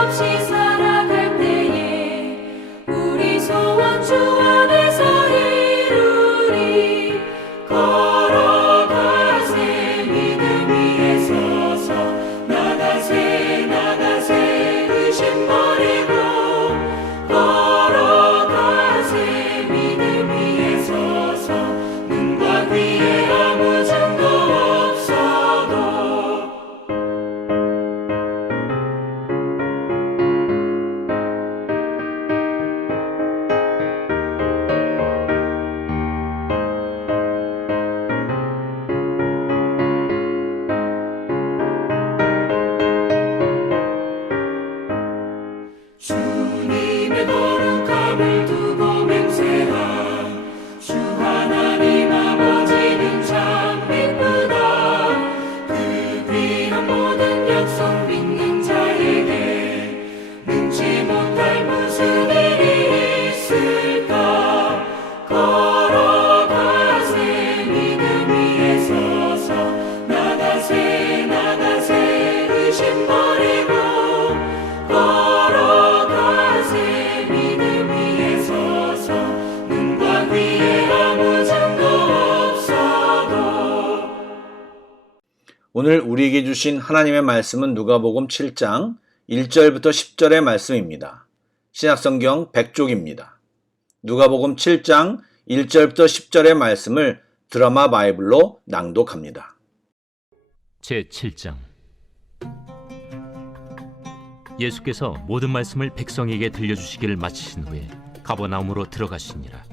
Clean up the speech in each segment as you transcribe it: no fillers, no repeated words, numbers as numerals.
없이 살아갈 때에 우리 소원 주 안에서 이루리. 걸어가세 믿음 위에 서서 나가세 나가세 의심 버리고 걸어가세 믿음 위에 서서 눈과 귀에 아무 증거 없어도. 주님의 거룩함을 두고 맹세한 주 하나님 아버지는 참 기쁘다. 그 귀한 모든 약속 믿는 자에게 능치 못할 무슨 일이 있을까. 걸어가세 믿음 위에 서서 나가세 나가세 의심 버리고 걸어가세 믿음 위에 서서 눈과 귀에 아무 증거 없어도. 오늘 우리에게 주신 하나님의 말씀은 누가복음 7장 1절부터 10절의 말씀입니다. 신약성경 100쪽입니다. 누가복음 7장 1절부터 10절의 말씀을 드라마 바이블로 낭독합니다. 제7장. 예수께서 모든 말씀을 백성에게 들려주시기를 마치신 후에 가버나움으로 들어가시니라.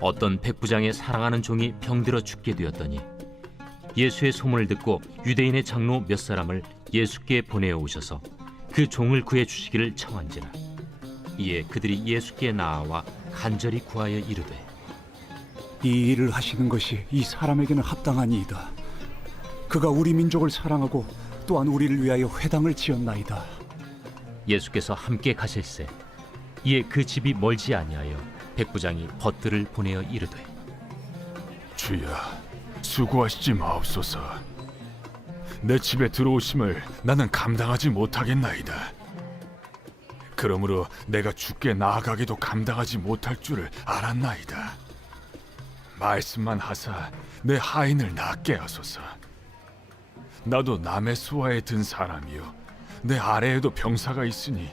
어떤 백부장의 사랑하는 종이 병들어 죽게 되었더니 예수의 소문을 듣고 유대인의 장로 몇 사람을 예수께 보내어 오셔서 그 종을 구해 주시기를 청한지라. 이에 그들이 예수께 나아와 간절히 구하여 이르되, 이 일을 하시는 것이 이 사람에게는 합당하니이다. 그가 우리 민족을 사랑하고 또한 우리를 위하여 회당을 지었나이다. 예수께서 함께 가실새 이에 그 집이 멀지 아니하여 백부장이 벗들을 보내어 이르되, 주여, 수고하시지 마옵소서. 내 집에 들어오심을 나는 감당하지 못하겠나이다. 그러므로 내가 주께 나아가기도 감당하지 못할 줄을 알았나이다. 말씀만 하사 내 하인을 낫게 하소서. 나도 남의 수하에 든 사람이요 내 아래에도 병사가 있으니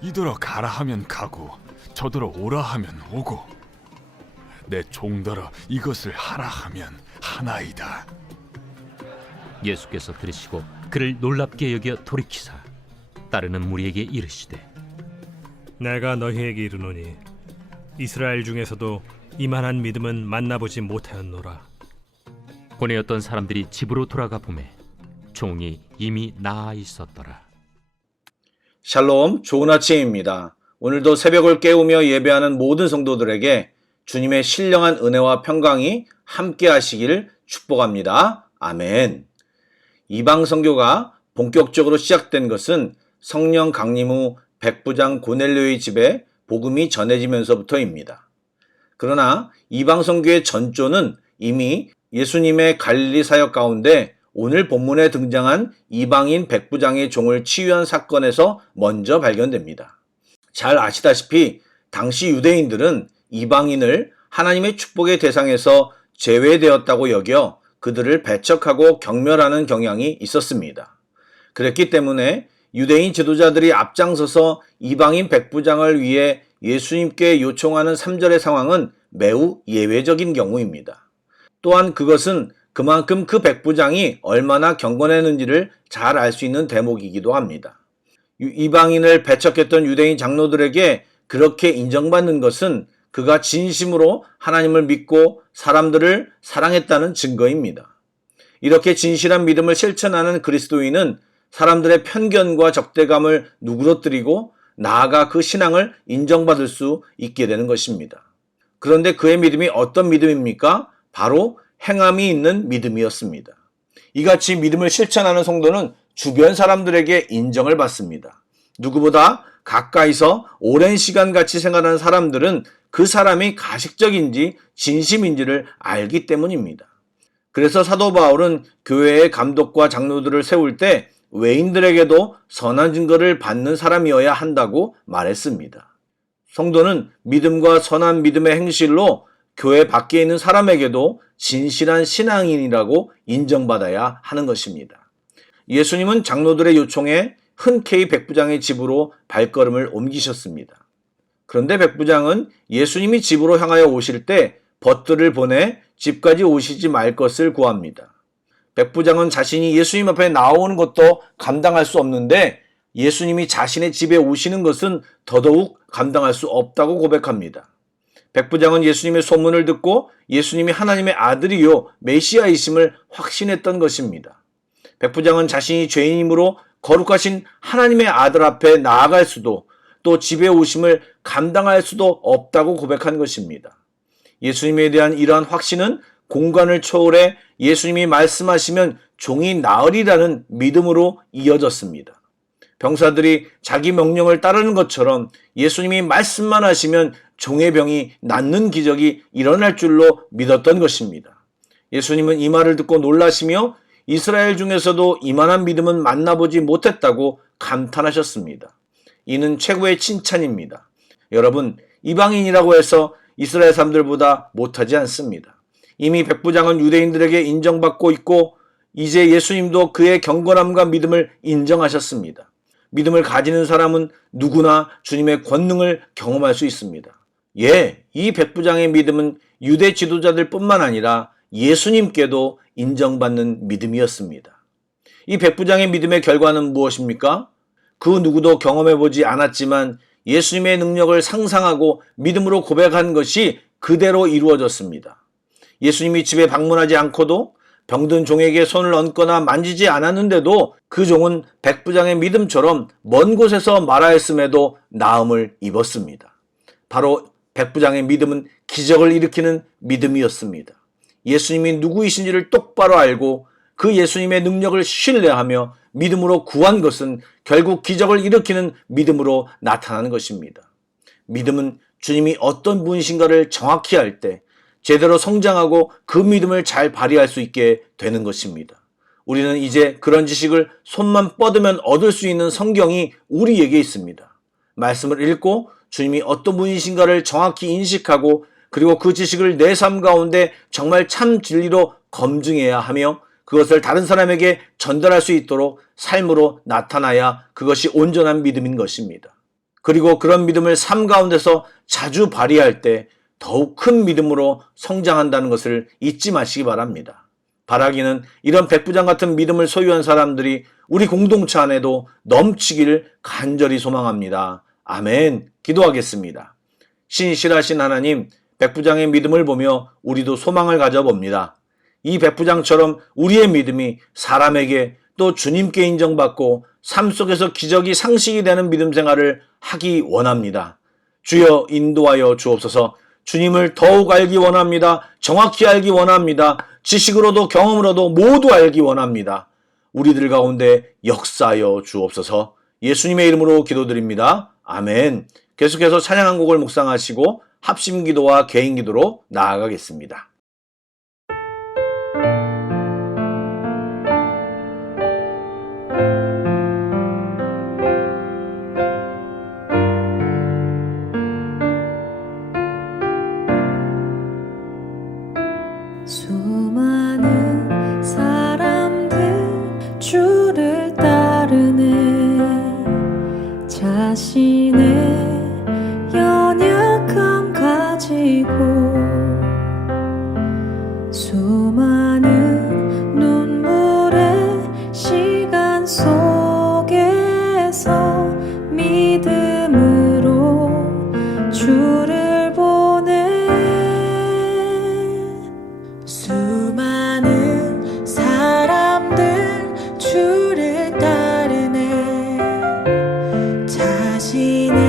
이더러 가라 하면 가고 저더러 오라 하면 오고 내 종더러 이것을 하라 하면 하나이다. 예수께서 들으시고 그를 놀랍게 여겨 돌이키사 따르는 무리에게 이르시되, 내가 너희에게 이르노니 이스라엘 중에서도 이만한 믿음은 만나보지 못하였노라. 보내었던 사람들이 집으로 돌아가 보매 종이 이미 나아 있었더라. 샬롬, 좋은 아침입니다. 오늘도 새벽을 깨우며 예배하는 모든 성도들에게 주님의 신령한 은혜와 평강이 함께 하시길 축복합니다. 아멘. 이방 선교가 본격적으로 시작된 것은 성령 강림 후 백부장 고넬료의 집에 복음이 전해지면서부터입니다. 그러나 이방 선교의 전조는 이미 예수님의 갈릴리 사역 가운데 오늘 본문에 등장한 이방인 백부장의 종을 치유한 사건에서 먼저 발견됩니다. 잘 아시다시피 당시 유대인들은 이방인을 하나님의 축복의 대상에서 제외되었다고 여겨 그들을 배척하고 경멸하는 경향이 있었습니다. 그랬기 때문에 유대인 지도자들이 앞장서서 이방인 백부장을 위해 예수님께 요청하는 3절의 상황은 매우 예외적인 경우입니다. 또한 그것은 그만큼 그 백부장이 얼마나 경건했는지를 잘 알 수 있는 대목이기도 합니다. 이방인을 배척했던 유대인 장로들에게 그렇게 인정받는 것은 그가 진심으로 하나님을 믿고 사람들을 사랑했다는 증거입니다. 이렇게 진실한 믿음을 실천하는 그리스도인은 사람들의 편견과 적대감을 누그러뜨리고 나아가 그 신앙을 인정받을 수 있게 되는 것입니다. 그런데 그의 믿음이 어떤 믿음입니까? 바로 행함이 있는 믿음이었습니다. 이같이 믿음을 실천하는 성도는 주변 사람들에게 인정을 받습니다. 누구보다 가까이서 오랜 시간 같이 생활하는 사람들은 그 사람이 가식적인지 진심인지를 알기 때문입니다. 그래서 사도 바울은 교회의 감독과 장로들을 세울 때 외인들에게도 선한 증거를 받는 사람이어야 한다고 말했습니다. 성도는 믿음과 선한 믿음의 행실로 교회 밖에 있는 사람에게도 진실한 신앙인이라고 인정받아야 하는 것입니다. 예수님은 장로들의 요청에 흔쾌히 백부장의 집으로 발걸음을 옮기셨습니다. 그런데 백부장은 예수님이 집으로 향하여 오실 때 벗들을 보내 집까지 오시지 말 것을 구합니다. 백부장은 자신이 예수님 앞에 나오는 것도 감당할 수 없는데 예수님이 자신의 집에 오시는 것은 더더욱 감당할 수 없다고 고백합니다. 백부장은 예수님의 소문을 듣고 예수님이 하나님의 아들이요 메시아이심을 확신했던 것입니다. 백부장은 자신이 죄인이므로 거룩하신 하나님의 아들 앞에 나아갈 수도 또 집에 오심을 감당할 수도 없다고 고백한 것입니다. 예수님에 대한 이러한 확신은 공간을 초월해 예수님이 말씀하시면 종이 나으리라는 믿음으로 이어졌습니다. 병사들이 자기 명령을 따르는 것처럼 예수님이 말씀만 하시면 종의 병이 낫는 기적이 일어날 줄로 믿었던 것입니다. 예수님은 이 말을 듣고 놀라시며 이스라엘 중에서도 이만한 믿음은 만나보지 못했다고 감탄하셨습니다. 이는 최고의 칭찬입니다. 여러분, 이방인이라고 해서 이스라엘 사람들보다 못하지 않습니다. 이미 백부장은 유대인들에게 인정받고 있고 이제 예수님도 그의 경건함과 믿음을 인정하셨습니다. 믿음을 가지는 사람은 누구나 주님의 권능을 경험할 수 있습니다. 이 백부장의 믿음은 유대 지도자들 뿐만 아니라 예수님께도 인정받는 믿음이었습니다. 이 백부장의 믿음의 결과는 무엇입니까? 그 누구도 경험해보지 않았지만 예수님의 능력을 상상하고 믿음으로 고백한 것이 그대로 이루어졌습니다. 예수님이 집에 방문하지 않고도 병든 종에게 손을 얹거나 만지지 않았는데도 그 종은 백부장의 믿음처럼 먼 곳에서 말하였음에도 나음을 입었습니다. 바로 백부장의 믿음은 기적을 일으키는 믿음이었습니다. 예수님이 누구이신지를 똑바로 알고 그 예수님의 능력을 신뢰하며 믿음으로 구한 것은 결국 기적을 일으키는 믿음으로 나타나는 것입니다. 믿음은 주님이 어떤 분이신가를 정확히 알 때 제대로 성장하고 그 믿음을 잘 발휘할 수 있게 되는 것입니다. 우리는 이제 그런 지식을 손만 뻗으면 얻을 수 있는 성경이 우리에게 있습니다. 말씀을 읽고 주님이 어떤 분이신가를 정확히 인식하고 그리고 그 지식을 내 삶 가운데 정말 참 진리로 검증해야 하며 그것을 다른 사람에게 전달할 수 있도록 삶으로 나타나야 그것이 온전한 믿음인 것입니다. 그리고 그런 믿음을 삶 가운데서 자주 발휘할 때 더욱 큰 믿음으로 성장한다는 것을 잊지 마시기 바랍니다. 바라기는 이런 백부장 같은 믿음을 소유한 사람들이 우리 공동체 안에도 넘치기를 간절히 소망합니다. 아멘. 기도하겠습니다. 신실하신 하나님, 백부장의 믿음을 보며 우리도 소망을 가져봅니다. 이 백부장처럼 우리의 믿음이 사람에게 또 주님께 인정받고 삶 속에서 기적이 상식이 되는 믿음 생활을 하기 원합니다. 주여 인도하여 주옵소서. 주님을 더욱 알기 원합니다. 정확히 알기 원합니다. 지식으로도 경험으로도 모두 알기 원합니다. 우리들 가운데 역사하여 주옵소서. 예수님의 이름으로 기도드립니다. 아멘. 계속해서 찬양 한 곡을 묵상하시고 합심기도와 개인기도로 나아가겠습니다. 수많은 사람들 주를 따르네 자신의 연약함 가지고 수많은 눈물의 시간 속에서 믿음으로 주를 보내 수많은 사람들 주를 따르네 자신의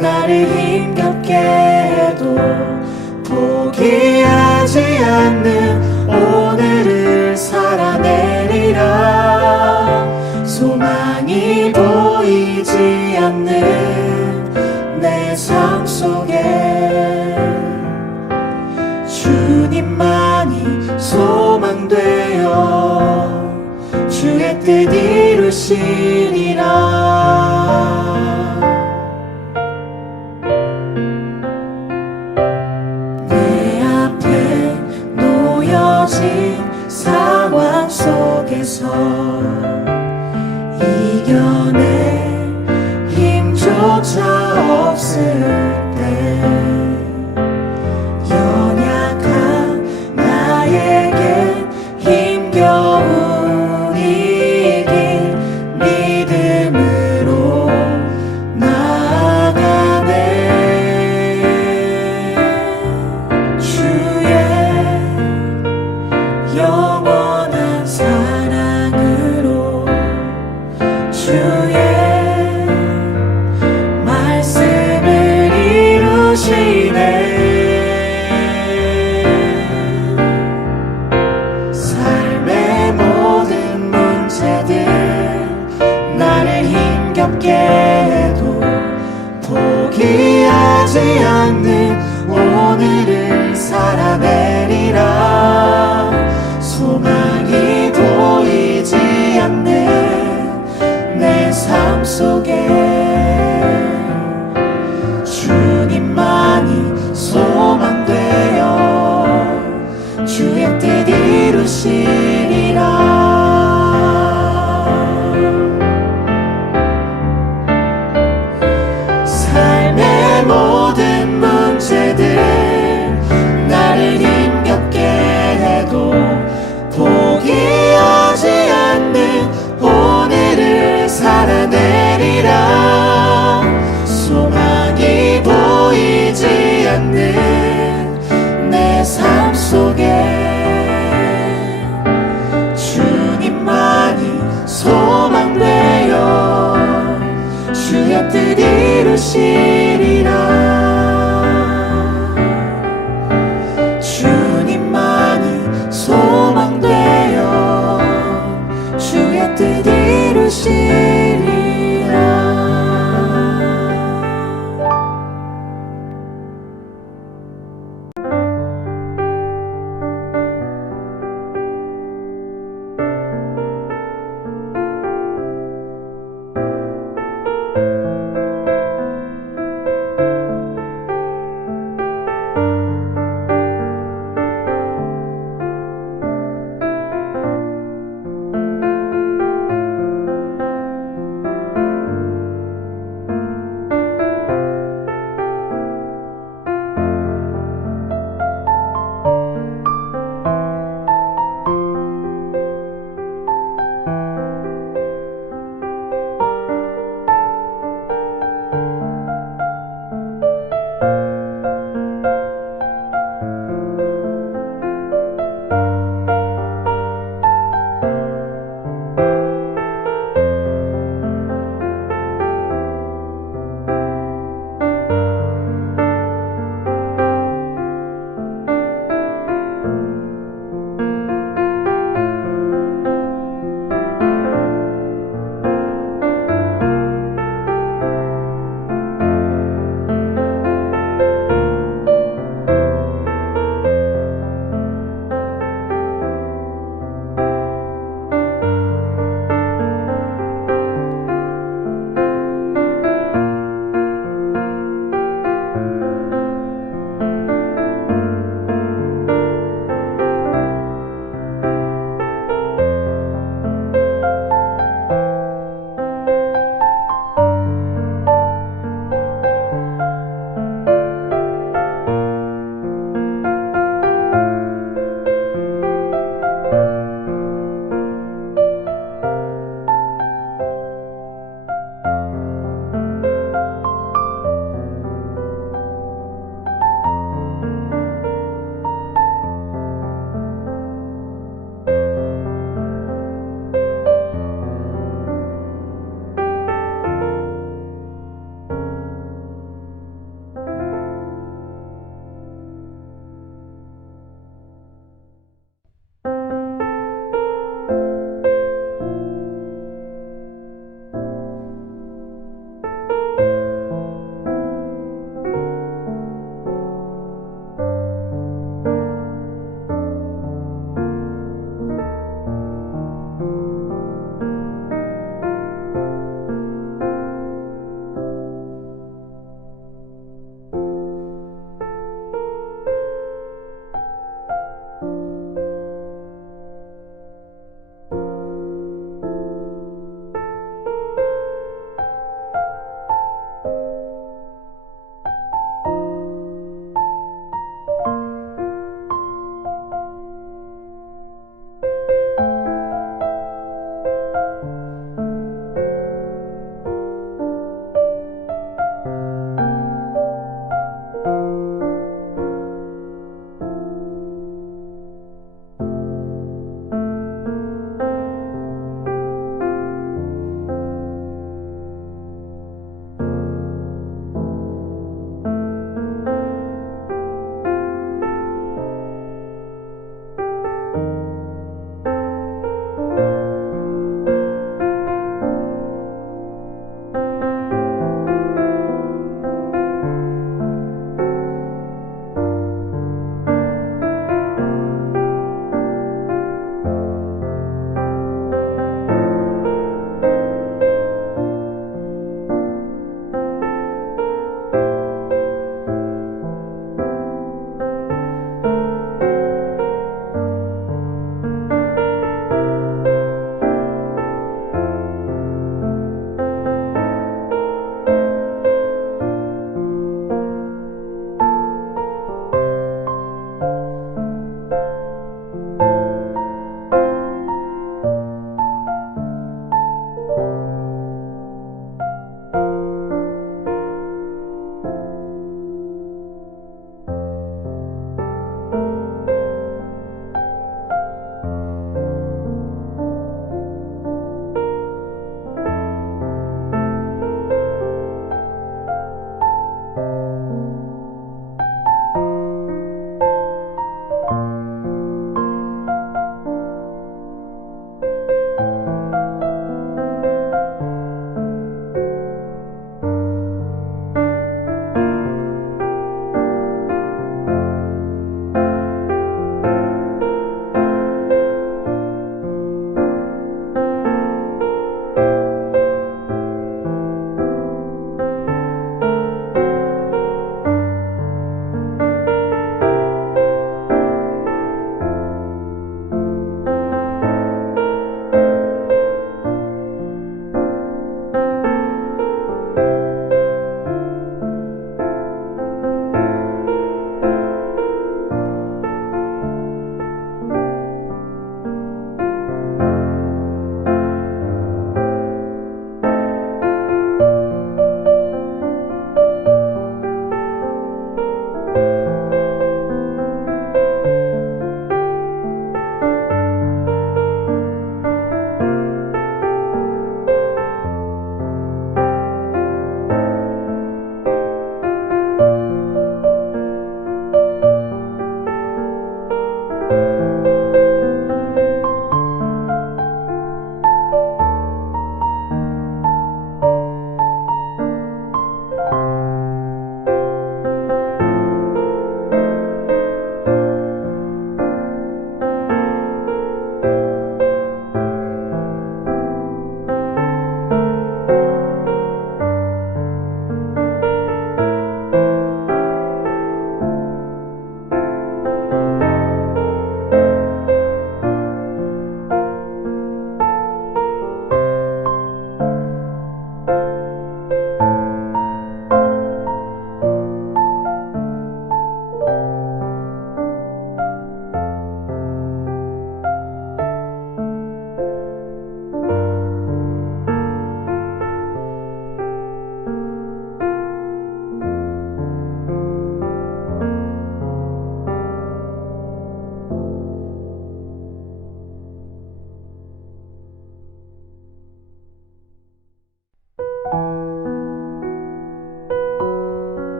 나를 힘겹게 해도 포기하지 않는 오늘을 살아내리라. 소망이 보이지 않는 내 삶 속에 주님만이 소망되어 주의 뜻 이루시리라. 내 앞에 놓여진 상황 속에서 이겨낼 힘조차 없을 때 연약한 나에게 힘겨운 이 길 믿음으로 나아가네. 주의 영원한 사랑으로 주의 말씀을 이루시네. 삶의 모든 문제들 나를 힘겹게 해도 포기하지 않는 오늘을 살아내리라. 소망이 보이지 않는 내 삶 속에